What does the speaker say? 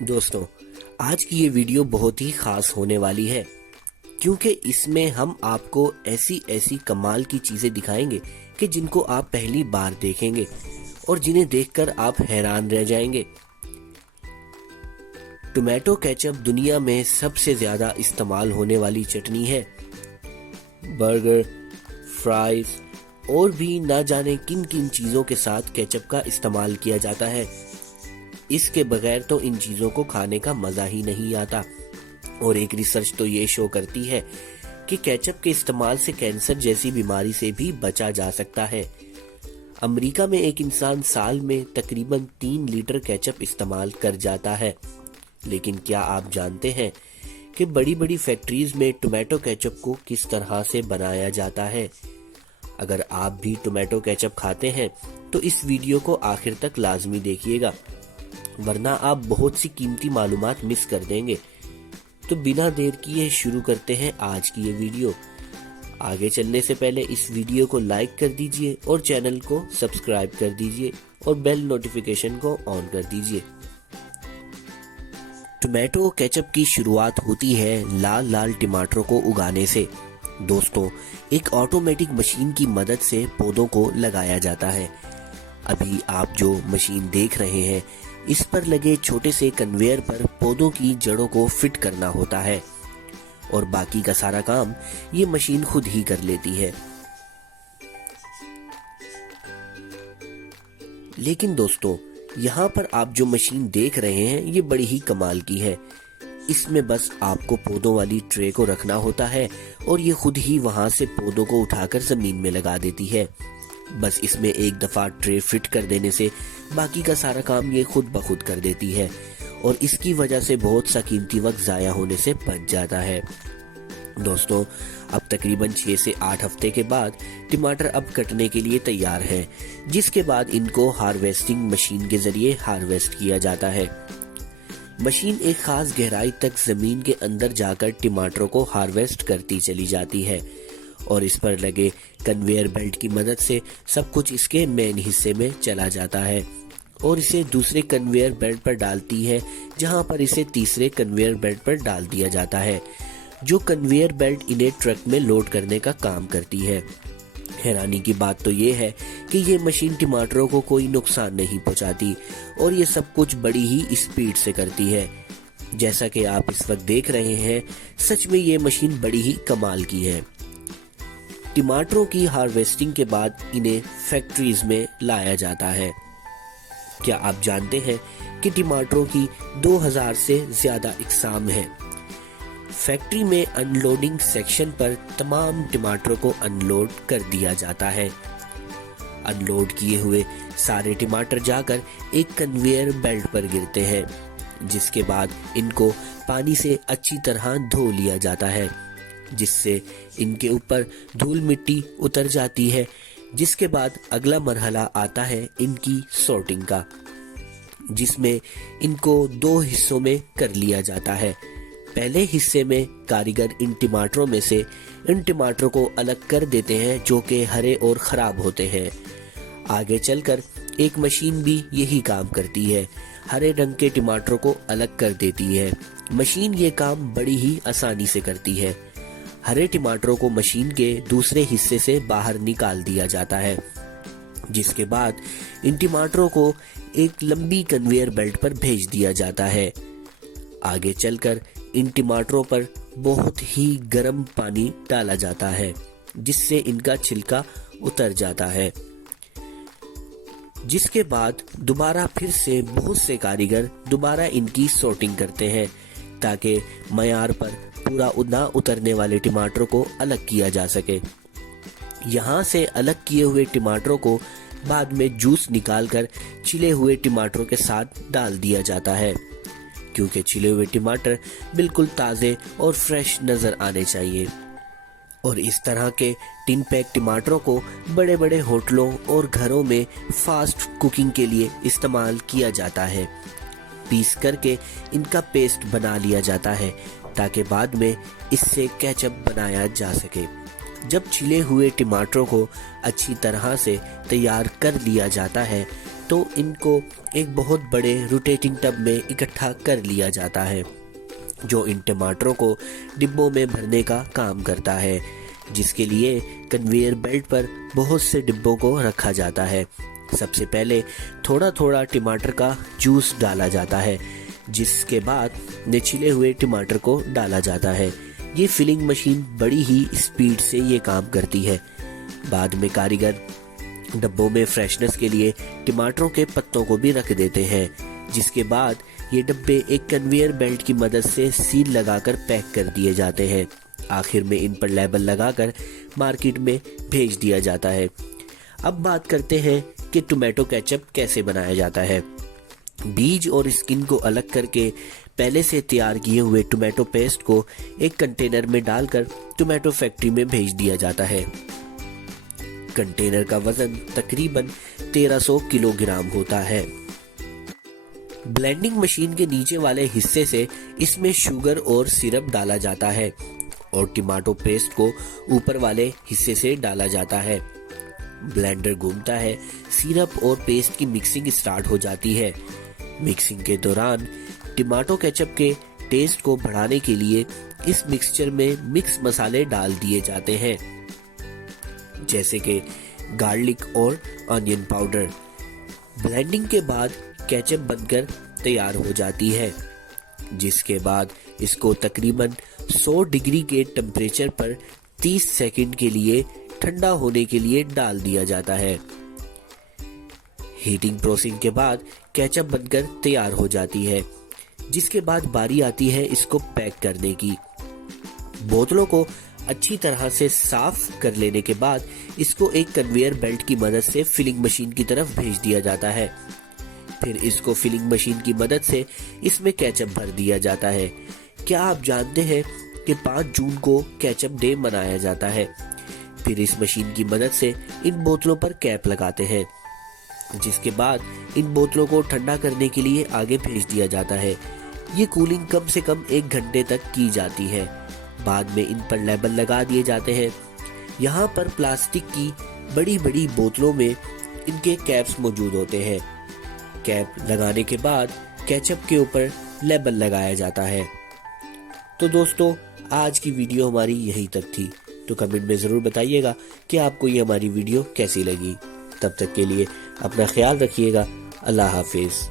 दोस्तों, आज की ये वीडियो बहुत ही खास होने वाली है क्योंकि इसमें हम आपको ऐसी ऐसी कमाल की चीजें दिखाएंगे कि जिनको आप पहली बार देखेंगे और जिन्हें देखकर आप हैरान रह जाएंगे। टोमेटो केचप दुनिया में सबसे ज्यादा इस्तेमाल होने वाली चटनी है। बर्गर, फ्राइज और भी ना जाने किन किन चीजों के साथ केचप का इस्तेमाल किया जाता है। इसके बगैर तो इन चीजों को खाने का मजा ही नहीं आता। और एक रिसर्च तो ये शो करती है कि केचप के इस्तेमाल से कैंसर जैसी बीमारी से भी बचा जा सकता है। अमेरिका में एक इंसान साल में तकरीबन 3 लीटर केचप इस्तेमाल कर जाता है। लेकिन क्या आप जानते हैं कि बड़ी बड़ी फैक्ट्रीज में टोमेटो केचप को किस तरह से बनाया जाता है? अगर आप भी टोमेटो केचप खाते हैं तो इस वीडियो को आखिर तक लाजमी देखिएगा, वरना आप बहुत सी कीमती मालूमात मिस कर देंगे। तो बिना देर किए शुरू करते हैं आज की ये वीडियो। आगे चलने से पहले इस वीडियो को लाइक कर दीजिए और चैनल को सब्सक्राइब कर दीजिए और बेल नोटिफिकेशन को ऑन कर दीजिए। टोमेटो केचप की शुरुआत होती है लाल लाल टमाटरों को उगाने से। दोस्तों, एक ऑटोमेटिक मशीन की मदद से पौधों को लगाया जाता है। अभी आप जो मशीन देख रहे हैं, इस पर लगे छोटे से कन्वेयर पर पौधों की जड़ों को फिट करना होता है और बाकी का सारा काम ये मशीन खुद ही कर लेती है। लेकिन दोस्तों, यहाँ पर आप जो मशीन देख रहे हैं ये बड़ी ही कमाल की है। इसमें बस आपको पौधों वाली ट्रे को रखना होता है और ये खुद ही वहां से पौधों को उठाकर जमीन में लगा देती है। बस इसमें एक दफा ट्रे फिट कर देने से बाकी का सारा काम ये खुद ब खुद कर देती है और इसकी वजह से बहुत सा कीमती वक्त जाया होने से बच जाता है। दोस्तों, अब तकरीबन 6 से 8 हफ्ते के बाद टमाटर अब कटने के लिए तैयार हैं, जिसके बाद इनको हार्वेस्टिंग मशीन के जरिए हार्वेस्ट किया जाता है। मशीन एक खास गहराई तक जमीन के अंदर जाकर टमाटरों को हार्वेस्ट करती चली जाती है और इस पर लगे कन्वेयर बेल्ट की मदद से सब कुछ इसके मेन हिस्से में चला जाता है और इसे दूसरे कन्वेयर बेल्ट पर डालती है, जहां पर इसे तीसरे कन्वेयर बेल्ट पर डाल दिया जाता है। जो कन्वेयर बेल्ट इन्हें ट्रक में लोड करने का काम करती है। हैरानी की बात तो ये है कि ये मशीन टमाटरों को कोई नुकसान नहीं पहुंचाती और ये सब कुछ बड़ी ही स्पीड से करती है। जैसा कि आप इस वक्त देख रहे हैं, सच में ये मशीन बड़ी ही कमाल की है। टमाटरों की हार्वेस्टिंग के बाद इन्हें फैक्ट्रीज में लाया जाता है। क्या आप जानते हैं कि टमाटरों की 2000 से ज्यादा इकसाम है। फैक्ट्री में अनलोडिंग सेक्शन पर तमाम टमाटरों को अनलोड कर दिया जाता है। अनलोड किए हुए सारे टमाटर जाकर एक कन्वेयर बेल्ट पर गिरते हैं, जिसके बाद इनको पानी से अच्छी तरह धो लिया जाता है, जिससे इनके ऊपर धूल मिट्टी उतर जाती है। जिसके बाद अगला मरहला आता है इनकी सॉर्टिंग का, जिसमें इनको 2 हिस्सों में कर लिया जाता है। पहले हिस्से में कारीगर इन टमाटरों में से इन टमाटरों को अलग कर देते हैं जो कि हरे और खराब होते हैं। आगे चलकर एक मशीन भी यही काम करती है, हरे रंग के टमाटरों को अलग कर देती है। मशीन ये काम बड़ी ही आसानी से करती है। हरे टमाटरों को मशीन के दूसरे हिस्से से बाहर निकाल दिया जाता है, जिसके बाद इन टमाटरों को एक लंबी कन्वेयर बेल्ट पर भेज दिया जाता है। आगे चलकर इन टमाटरों पर बहुत ही गर्म पानी डाला जाता है, जिससे इनका छिलका उतर जाता है। जिसके बाद दोबारा फिर से बहुत से कारीगर दोबारा इनकी सॉर्टिंग करते हैं, ताकि मयार पर पूरा ना उतरने वाले टमाटरों को अलग किया जा सके। यहाँ से अलग किए हुए टमाटरों को बाद में जूस निकालकर छिले हुए टमाटरों के साथ डाल दिया जाता है, क्योंकि छिले हुए टमाटर बिल्कुल ताज़े और फ्रेश नज़र आने चाहिए। और इस तरह के टिन पैक टमाटरों को बड़े बड़े होटलों और घरों में फास्ट कुकिंग के लिए इस्तेमाल किया जाता है। पीस करके इनका पेस्ट बना लिया जाता है ताकि बाद में इससे केचप बनाया जा सके। जब छिले हुए टमाटरों को अच्छी तरह से तैयार कर लिया जाता है, तो इनको एक बहुत बड़े रोटेटिंग टब में इकट्ठा कर लिया जाता है, जो इन टमाटरों को डिब्बों में भरने का काम करता है, जिसके लिए कन्वेयर बेल्ट पर बहुत से डिब्बों को रखा जाता है। सबसे पहले थोड़ा थोड़ा टमाटर का जूस डाला जाता है, जिसके बाद निचले हुए टमाटर को डाला जाता है। ये फिलिंग मशीन बड़ी ही स्पीड से ये काम करती है। बाद में कारीगर डब्बों में फ्रेशनेस के लिए टमाटरों के पत्तों को भी रख देते हैं, जिसके बाद ये डब्बे एक कन्वेयर बेल्ट की मदद से सील लगाकर पैक कर दिए जाते हैं। आखिर में इन पर लेबल लगाकर मार्केट में भेज दिया जाता है। अब बात करते हैं कि टोमेटो केचप कैसे बनाया जाता है। बीज और स्किन को अलग करके पहले से तैयार किए हुए टोमेटो पेस्ट को एक कंटेनर में डालकर टोमेटो फैक्ट्री में भेज दिया जाता है। कंटेनर का वजन तकरीबन 1300 किलोग्राम होता है। ब्लेंडिंग मशीन के नीचे वाले हिस्से से इसमें शुगर और सिरप डाला जाता है और टमाटो पेस्ट को ऊपर वाले हिस्से से डाला जाता है। ब्लेंडर घूमता है, सिरप और पेस्ट की मिक्सिंग स्टार्ट हो जाती है। मिक्सिंग के दौरान टमाटो केचप के टेस्ट को बढ़ाने के लिए इस मिक्सचर में मिक्स मसाले डाल दिए जाते हैं, जैसे कि गार्लिक और ऑनियन पाउडर। ब्लेंडिंग के बाद केचप बनकर तैयार हो जाती है, जिसके बाद इसको तकरीबन 100 डिग्री के टेम्परेचर पर 30 सेकंड के लिए ठंडा होने के लिए डाल दिया जाता है। हीटिंग प्रोसेसिंग के बाद केचप बनकर तैयार हो जाती है, जिसके बाद बारी आती है इसको पैक करने की। बोतलों को अच्छी तरह से साफ कर लेने के बाद इसको एक कन्वेयर बेल्ट की मदद से फिलिंग मशीन की तरफ भेज दिया जाता है। फिर इसको फिलिंग मशीन की मदद से इसमें केचप भर दिया जाता है। क्या आप जानते हैं कि 5 जून को केचप डे मनाया जाता है? फिर इस मशीन की मदद से इन बोतलों पर कैप लगाते हैं, जिसके बाद इन बोतलों को ठंडा करने के लिए आगे भेज दिया जाता है। ये कूलिंग कम से कम 1 घंटे तक की जाती है। बाद में इन पर लेबल लगा दिए जाते हैं। यहाँ पर प्लास्टिक की बड़ी बड़ी बोतलों में इनके कैप्स मौजूद होते हैं। कैप लगाने के बाद केचप के ऊपर लेबल लगाया जाता है। तो दोस्तों, आज की वीडियो हमारी यहीं तक थी। तो कमेंट में ज़रूर बताइएगा कि आपको ये हमारी वीडियो कैसी लगी। तब तक के लिए अपना ख्याल रखिएगा। अल्लाह हाफिज़।